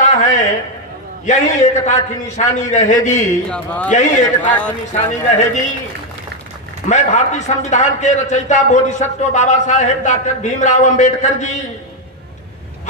विविधता है, यही एकता की निशानी रहेगी, यही एकता की निशानी रहेगी। मैं भारतीय संविधान के रचयिता बोधिसत्व बाबा साहेब डॉक्टर भीमराव अंबेडकर जी,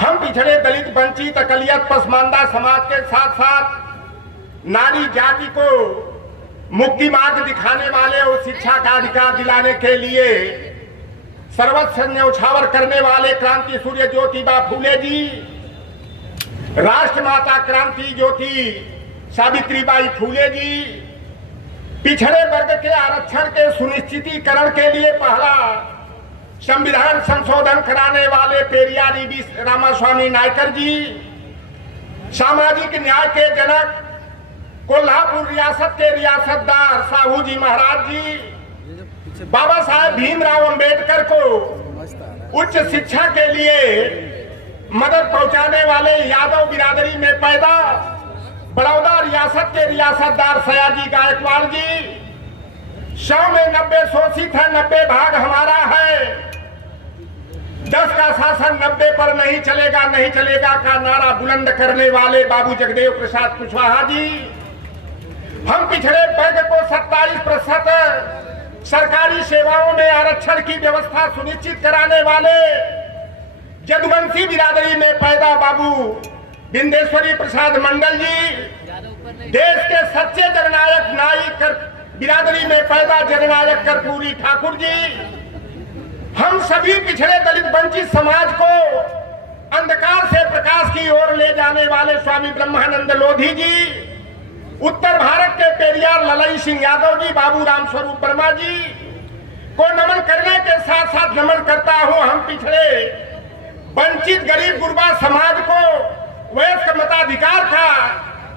हम पिछड़े दलित वंचित अकलियत पसमानदा समाज के साथ साथ नारी जाति को मुक्ति मार्ग दिखाने वाले और शिक्षा का अधिकार दिलाने के लिए सर्वस्व न्यौछावर करने वाले क्रांति सूर्य ज्योतिबा फूले जी, राष्ट्रमाता क्रांति ज्योति सावित्रीबाई फूले जी, पिछड़े वर्ग के आरक्षण के सुनिश्चितीकरण के लिए पहला संविधान संशोधन कराने वाले पेरियार ईवी रामास्वामी नायकर जी, सामाजिक न्याय के जनक कोल्हापुर रियासत के रियासतदार साहू जी महाराज जी, बाबा साहेब भीमराव अंबेडकर को उच्च शिक्षा के लिए मदद पहुंचाने वाले यादव बिरादरी में पैदा बड़ौदा रियासत के रियासतदार सयाजी गायकवाड़ जी, 100 में 90 शोषित है, 90 भाग हमारा है, 10 का शासन 90 पर नहीं चलेगा, नहीं चलेगा का नारा बुलंद करने वाले बाबू जगदेव प्रसाद कुशवाहा जी, हम पिछड़े वर्ग को 27% सरकारी सेवाओं में आरक्षण की व्यवस्था सुनिश्चित कराने वाले जदुवंशी बिरादरी में पैदा बाबू बिंदेश्वरी प्रसाद मंडल जी, देश के सच्चे जननायक नाई बिरादरी में पैदा जननायक कर्पूरी ठाकुर जी, हम सभी पिछड़े दलित वंचित समाज को अंधकार से प्रकाश की ओर ले जाने वाले स्वामी ब्रह्मानंद लोधी जी, उत्तर भारत के पेरियार ललई सिंह यादव जी, बाबू राम स्वरूप वर्मा जी को नमन करने के साथ साथ नमन करता हूं हम पिछड़े वंचित गरीब गुरबा समाज को वयस्क मताधिकार का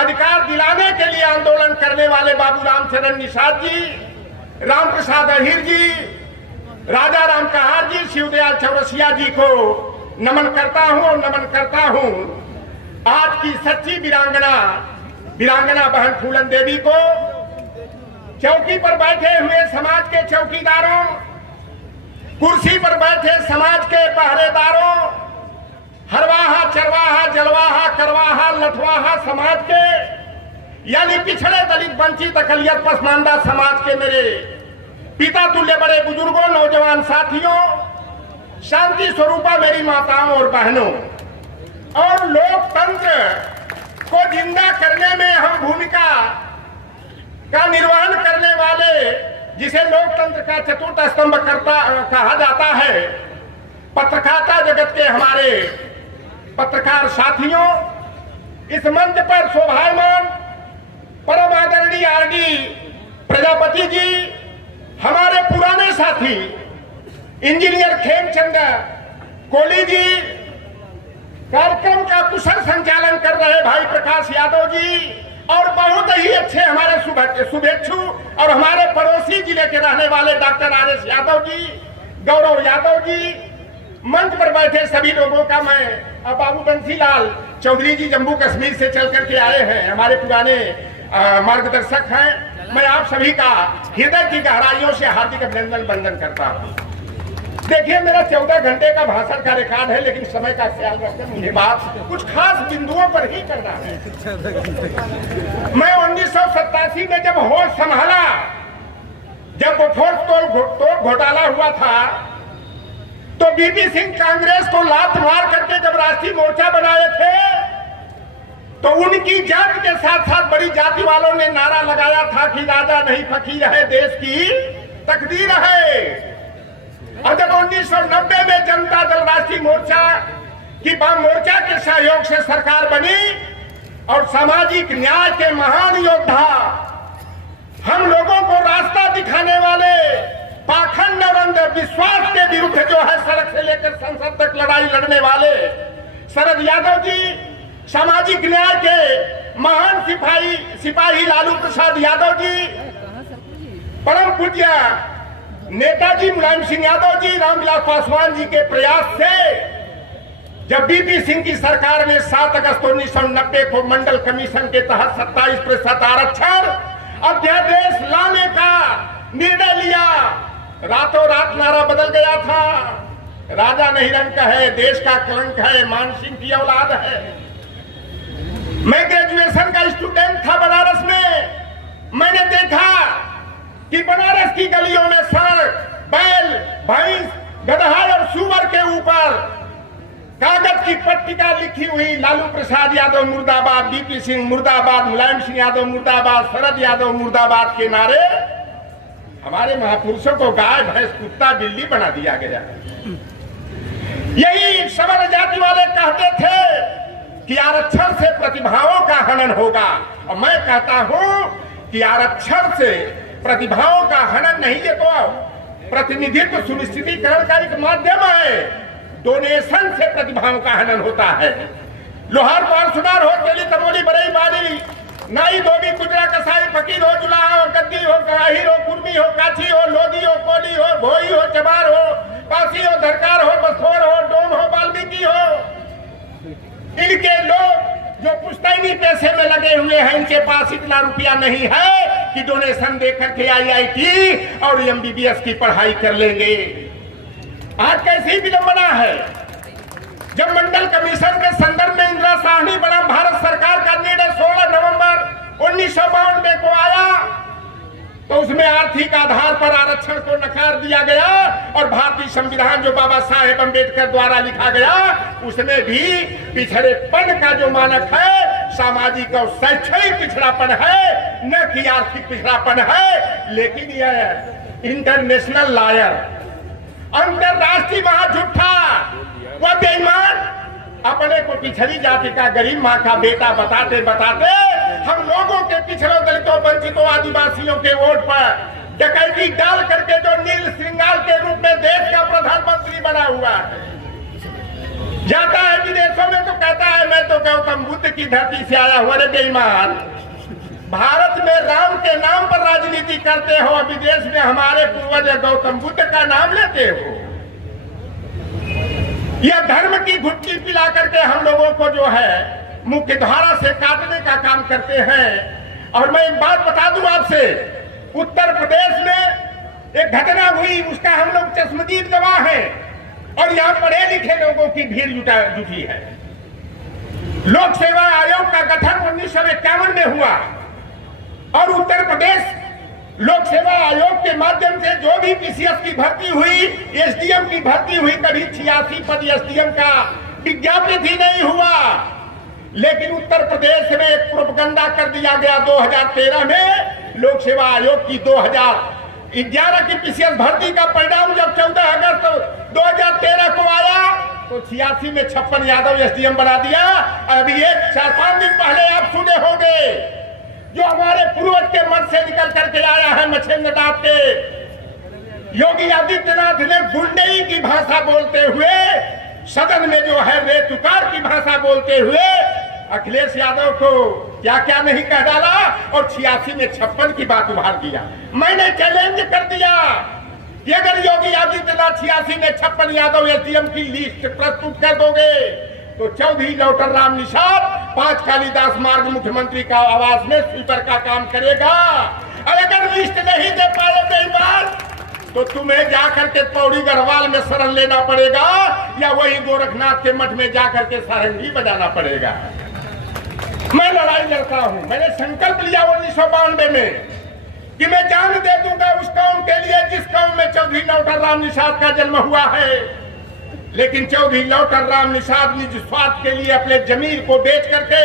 अधिकार दिलाने के लिए आंदोलन करने वाले बाबू रामचरण निषाद जी, राम प्रसाद अहिर जी, राजा राम कहार जी, शिवदयाल चौरसिया जी को नमन करता हूं और नमन करता हूं आज की सच्ची वीरांगना बहन फूलन देवी को, चौकी पर बैठे हुए समाज के चौकीदारों, कुर्सी पर बैठे समाज के पहरेदारों, हरवाहा चरवाहा जलवाहा करवाहा लठवाहा समाज के यानी पिछड़े दलित वंचित अकलियत पसमानदा समाज के मेरे पिता तुल्य बड़े बुजुर्गों, नौजवान साथियों, शांति स्वरूपा मेरी माताओं और बहनों, और लोकतंत्र को जिंदा करने में हम भूमिका का निर्वहन करने वाले, जिसे लोकतंत्र का चतुर्थ स्तंभ कहा जाता है, पत्रकारिता जगत के हमारे पत्रकार साथियों, इस मंच पर शोभायमान परम आदरणीय आरडी प्रजापति जी, हमारे पुराने साथी इंजीनियर खेमचंद कोली जी, कार्यक्रम का कुशल संचालन कर रहे भाई प्रकाश यादव जी, और बहुत ही अच्छे हमारे शुभेच्छु और हमारे पड़ोसी जिले के रहने वाले डॉक्टर आर.एस. यादव जी, गौरव यादव जी, मंच पर बैठे सभी लोगों का मैं, बाबू बंसीलाल चौधरी जी जम्मू कश्मीर से चल करके आए हैं, हमारे पुराने मार्गदर्शक हैं, मैं आप सभी का हृदय की गहराइयों से हार्दिक अभिनंदन वंदन करता हूँ। देखिए, मेरा 14 घंटे का भाषण का रिकॉर्ड है, लेकिन समय का ख्याल रखकर मुझे बात कुछ खास बिंदुओं पर ही करना है। मैं 1987 में जब होश संभाला, जब बोफोर्स तोड़ घोटाला हुआ था, तो बीपी सिंह कांग्रेस को लात मार करके जब राष्ट्रीय मोर्चा बनाए थे, तो उनकी जाति के साथ साथ बड़ी जाति वालों ने नारा लगाया था कि राजा नहीं फकीर है, देश की तकदीर है। और जब 1990 में जनता दल राष्ट्रीय मोर्चा की वाम मोर्चा के सहयोग से सरकार बनी और सामाजिक न्याय के महान योद्धा, हम लोगों को रास्ता दिखाने वाले, पाखंड और अंधविश्वास के विरुद्ध जो है सड़क से लेकर संसद तक लड़ाई लड़ने वाले शरद यादव जी, सामाजिक न्याय के महान सिपाही लालू प्रसाद यादव जी, परम पूज्य नेताजी मुलायम सिंह यादव जी, रामविलास पासवान जी के प्रयास से जब बीपी सिंह की सरकार ने 7 अगस्त 1990 को मंडल कमीशन के तहत 27% आरक्षण अध्यादेश लाने का निर्णय लिया, रातों रात नारा बदल गया था, राजा नहीं रंग है, देश का कलंक है, मान सिंह की औलाद है। की गलियों में सड़क, बैल, भैंस, गधा और सुअर के ऊपर कागज की पट्टिका लिखी हुई लालू प्रसाद यादव मुर्दाबाद, बीपी सिंह मुर्दाबाद, मुलायम सिंह यादव मुर्दाबाद, शरद यादव मुर्दाबाद के नारे हमारे महापुरुषों को गाय, भैंस, कुत्ता, बिल्ली बना दिया गया। यही सवर्ण जाति वाले कहते थे कि आरक्षण से प्रतिभाओं का हनन होगा, और मैं कहता हूं कि आरक्षण से प्रतिभाओं का हनन नहीं, ये तो प्रतिनिधित्व सुनिश्चितीकरण का एक माध्यम है। डोनेशन से प्रतिभाओं का हनन होता है। लोहार पारसुनार हो, तेली तमोली, बरई बाली, नाई धोबी, गुजरा कसाई, फकीर हो, जुलाहा हो, गद्दी हो, कराही हो, कुर्मी हो, काछी हो, लोधी हो, कोली हो, भोई हो, चबार हो, पासी हो, धरकार हो, बसोर हो, डोम हो, वाल्मीकि हो, इनके लोग जो पुश्तैनी पैसे में लगे हुए हैं, इनके पास इतना रुपया नहीं है कि डोनेशन देकर के IIT और MBBS की पढ़ाई कर लेंगे। आज कैसी विडंबना है जब मंडल कमीशन के संदर्भ में इंदिरा साहनी बनाम भारत सरकार का निर्णय 16 नवंबर 1992 को आया, तो उसमें आर्थिक आधार पर आरक्षण को नकार दिया गया, और भारतीय संविधान जो बाबा साहेब अम्बेडकर द्वारा लिखा गया उसमें भी पिछड़ेपन का जो मानक है, सामाजिक और शैक्षणिक पिछड़ापन है, न कि आर्थिक पिछड़ापन है। लेकिन यह इंटरनेशनल लॉयर, अंतरराष्ट्रीय महाझूठा, वह बेईमान अपने को पिछड़ी जाति का गरीब माँ का बेटा बताते बताते हम लोगों के पिछड़ों, दलितों, वंचितों, आदिवासियों के वोट पर डकैती डाल करके जो नील श्रृंगार के रूप में देश का प्रधानमंत्री बना हुआ है, जाता है विदेशों में तो कहता है मैं तो गौतम बुद्ध की धरती से आया हूं। अरे बेईमान, भारत में राम के नाम पर राजनीति करते हो, विदेश में हमारे पूर्वज गौतम बुद्ध का नाम लेते हो। यह धर्म की घुट्टी पिला करके हम लोगों को जो है मुख्य धारा से काटने का काम करते हैं। और मैं एक बात बता दूं आपसे, उत्तर प्रदेश में एक घटना हुई, उसका हम लोग चश्मदीद गवाह हैं, और यहाँ पढ़े लिखे लोगों की भीड़ जुटी है। लोक सेवा आयोग का गठन 1951 में हुआ, और उत्तर प्रदेश लोक सेवा आयोग के माध्यम से जो भी PCS की भर्ती हुई, SDM की भर्ती हुई, कभी 86 पद SDM का विज्ञापित ही नहीं हुआ। लेकिन उत्तर प्रदेश में एक प्रोपगंडा कर दिया गया 2013 में। लोक सेवा आयोग की 2011 की PCS भर्ती का परिणाम जब 14 अगस्त 2013 को आया तो 86 में 56 यादव SDM बना दिया। अभी 4-5 दिन पहले आप सुने होंगे जो हमारे पूर्वज के मन से निकल करके आया है मछेंद्र नाथ के, योगी आदित्यनाथ ने गुंडई की भाषा बोलते हुए, सदन में जो है रेतुकार की भाषा बोलते हुए अखिलेश यादव को क्या क्या नहीं कह डाला, और 86 में 56 की बात उभार दिया। मैंने चैलेंज कर दिया कि अगर योगी आदित्यनाथ 86 में 56 यादव SDM की लिस्ट प्रस्तुत कर दोगे तो चौधरी लौटर राम निषाद 5 कालिदास मार्ग मुख्यमंत्री का आवास में स्वीपर का काम करेगा। और अगर लिस्ट नहीं दे पाए बेईमान तो तुम्हें जाकर के पौड़ी गढ़वाल में शरण लेना पड़ेगा, या वही गोरखनाथ के मठ में जाकर के सारंगी बजाना पड़ेगा। मैं लड़ाई लड़ता हूं। मैंने संकल्प लिया 1992 में कि मैं जान दे दूंगा उस कौम के लिए जिस कौम में चौधरी लौटर राम निषाद का जन्म हुआ है। लेकिन चौधरी लौटर राम निषाद निज स्वार्थ के लिए अपने जमीर को बेच करके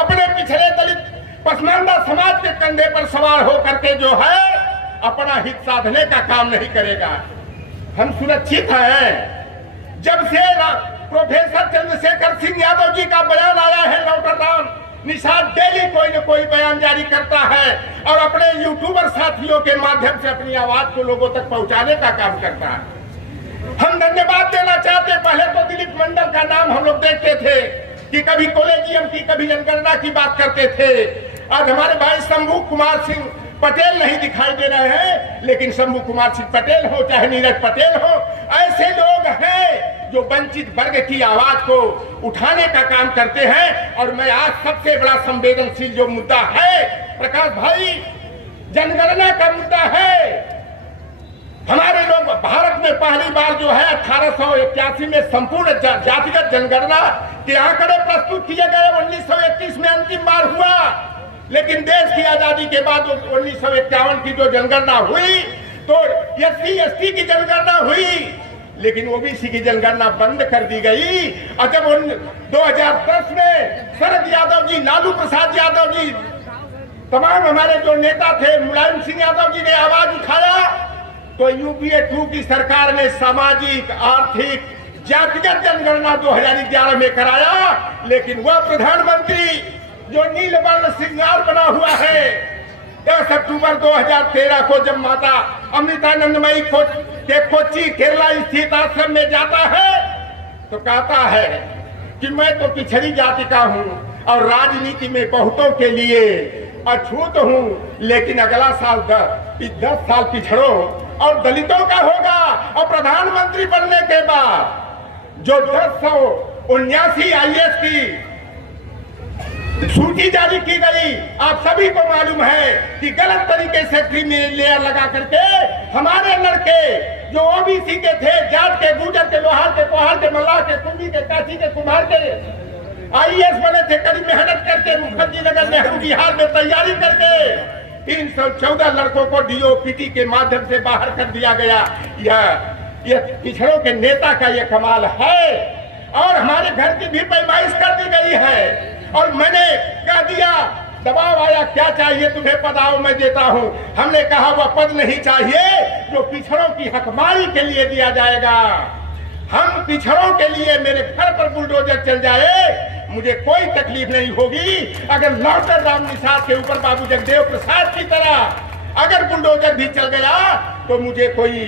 अपने पिछड़े दलित पसमानदा समाज के कंधे पर सवार होकर के जो है अपना हित साधने का काम नहीं करेगा। हम सुरक्षित हैं। जब से प्रोफेसर चंद्रशेखर सिंह यादव जी का बयान आया है, लौटर राम निषाद डेली कोई न कोई बयान जारी करता है और अपने यूट्यूबर साथियों के माध्यम से अपनी आवाज को लोगों तक पहुंचाने का काम करता है। हम धन्यवाद देना चाहते। पहले तो दिलीप मंडल का नाम हम लोग देखते थे कि कभी कॉलेजियम की, कभी जनगणना की बात करते थे। आज हमारे भाई शंभू कुमार सिंह पटेल नहीं दिखाई दे रहे हैं, लेकिन शंभू कुमार सिंह पटेल हो चाहे नीरज पटेल हो, ऐसे लोग हैं जो वंचित वर्ग की आवाज को उठाने का काम करते हैं। और मैं आज सबसे बड़ा संवेदनशील जो मुद्दा है प्रकाश भाई, जनगणना का मुद्दा है। हमारे लोग भारत में पहली बार जो है 1881 में संपूर्ण जातिगत जनगणना के आंकड़े प्रस्तुत किए गए। 1921 में अंतिम बार हुआ, लेकिन देश की आजादी के बाद 1951 की जो जनगणना हुई तो SC ST की जनगणना हुई, लेकिन ओबीसी की जनगणना बंद कर दी गई। और जब 2010 में शरद यादव जी, लालू प्रसाद यादव जी, तमाम हमारे जो नेता थे, मुलायम सिंह यादव जी ने आवाज उठाया, तो UPA 2 की सरकार ने सामाजिक, आर्थिक, जातिगत जनगणना 2011 में कराया। लेकिन वह प्रधानमंत्री जो नीलवर्ण श्रृंगार बना हुआ है, 10 अक्टूबर 2013 को जब माता अमृतानंदमयी के कोच्चि केरला स्थित आश्रम में जाता है, तो कहता है कि मैं तो पिछड़ी जाति का हूं और राजनीति में बहुतों के लिए अछूत हूं, लेकिन अगला साल 10 साल पिछड़ों और दलितों का होगा। और प्रधानमंत्री बनने के बाद जो 1079 IAS की सूची जारी की गई, आप सभी को मालूम है कि गलत तरीके से क्रीमी लेयर लगा करके हमारे लड़के जो ओबीसी के थे, जाट के, गुर्जर के, लोहार के, पोहार के, मल्लाह के, कुंभी के, काशी के, कुम्हार के IAS बने थे। कड़ी मेहनत करके मुखर्जी नगर नेहरू बिहार में तैयारी करके 314 लड़कों को DOPT के माध्यम से बाहर कर दिया गया। यह पिछड़ों के नेता का यह कमाल है। और हमारे घर की भी पैमाइश कर दी गई है, और मैंने कह दिया, दबाव आया, क्या चाहिए तुम्हें पद आओ मैं देता हूं। हमने कहा वह पद नहीं चाहिए जो पिछड़ों की हकमारी के लिए दिया जाएगा। हम पिछड़ों के लिए, मेरे घर पर बुलडोजर चल जाए, मुझे कोई तकलीफ नहीं होगी। अगर लॉर्डर राम निषाद के ऊपर बाबू जगदेव प्रसाद की तरह अगर बुलडोजर भी चल गया तो मुझे कोई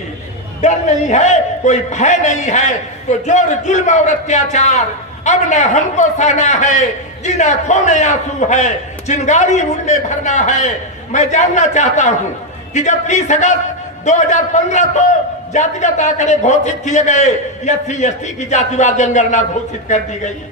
डर नहीं है, कोई भय नहीं है। तो जोर जुल्म और अत्याचार अब न हमको सहना है, जिन आंखों में आंसू है, चिंगारी उनमें भरना है। मैं जानना चाहता हूं कि जब 30 अगस्त 2015 को जातिगत आंकड़े घोषित किए गए, SC ST की जातिवार जनगणना घोषित कर दी गई,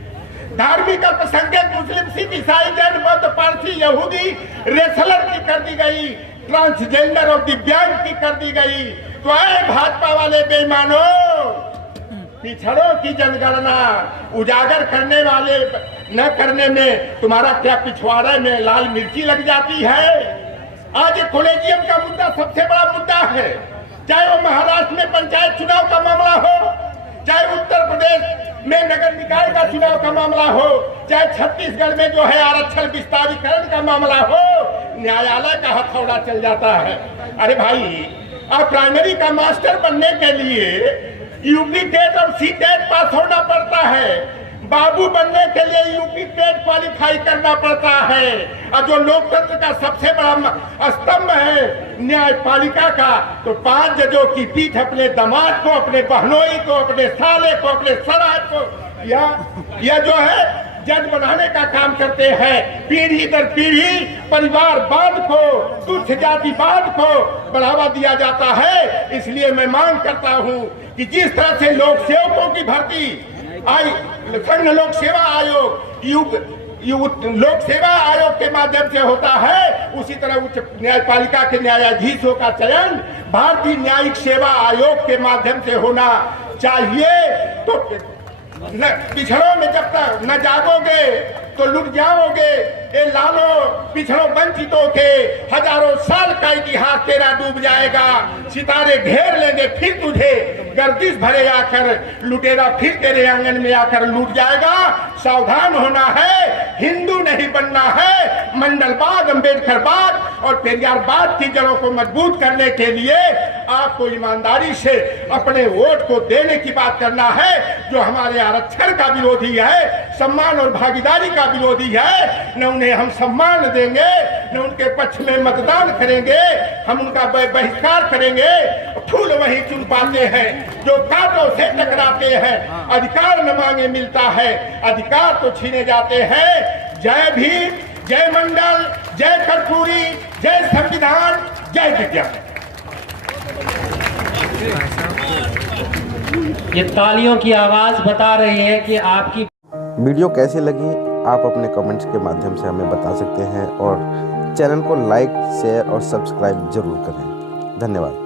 धार्मिक अल्पसंख्यक मुस्लिम, सिख, ईसाई, जैन, बौद्ध, पारसी, यहूदी, रेसलर की कर दी गई, ट्रांसजेंडर और दिव्यांग की कर दी गई। तो आए भाजपा वाले बेईमानों, पिछड़ों की जनगणना उजागर करने वाले न करने में तुम्हारा क्या पिछवाड़े में लाल मिर्ची लग जाती है। आज कॉलेजियम का मुद्दा सबसे बड़ा मुद्दा है, चाहे वो महाराष्ट्र में पंचायत चुनाव का मामला हो, चाहे उत्तर प्रदेश में नगर निकाय का चुनाव का मामला हो, चाहे छत्तीसगढ़ में जो है आरक्षण विस्तारीकरण का मामला हो, न्यायालय का हथौड़ा चल जाता है। अरे भाई, आप प्राइमरी का मास्टर बनने के लिए UP टेट और C टेट पास होना पड़ता है, बाबू बनने के लिए UP टेट क्वालिफाई करना पड़ता है। और जो लोकतंत्र का सबसे बड़ा स्तंभ है न्यायपालिका का, तो 5 जजों की पीठ अपने दामाद को, अपने बहनोई को, अपने साले को, अपने सराज को, यह जो है जज बनाने का काम करते हैं। पीढ़ी दर पीढ़ी परिवारवाद को, तुच्छ जातिवाद को बढ़ावा दिया जाता है। इसलिए मैं मांग करता हूं कि जिस तरह से लोक सेवकों की भर्ती आई, संघ लोक सेवा आयोग, लोक सेवा आयोग के माध्यम से होता है, उसी तरह उच्च न्यायपालिका के न्यायाधीशों का चयन भारतीय न्यायिक सेवा आयोग के माध्यम से होना चाहिए। तो पिछड़ों में जब तक न जागोगे तो लुट जाओगे। ये लालो पिछड़ों वंचितों के हजारों साल का इतिहास तेरा डूब जाएगा। सितारे घेर लेंगे फिर तुझे, गर्दिश भरे आकर लुटेरा फिर तेरे आंगन में आकर लूट जाएगा। सावधान होना है, हिंदू नहीं बनना है। मंडलवाद, अम्बेडकरवाद और पेरियारवाद की जड़ों को मजबूत करने के लिए आपको ईमानदारी से अपने वोट को देने की बात करना है। जो हमारे आरक्षण का विरोधी है, सम्मान और भागीदारी का विरोधी है, न उन्हें हम सम्मान देंगे, न उनके पक्ष में मतदान करेंगे। हम उनका बहिष्कार करेंगे। फूल वही चुन पाते हैं जो कांटों से टकराते हैं। अधिकार न मांगे मिलता है, अधिकार तो छीने जाते हैं। जय भीम, जय मंडल, जय कर्पूरी, जय संविधान, जय विज्ञान। ये तालियों की आवाज बता रही है कि आपकी वीडियो कैसी लगी आप अपने कमेंट्स के माध्यम से हमें बता सकते हैं और चैनल को लाइक, शेयर और सब्सक्राइब जरूर करें। धन्यवाद।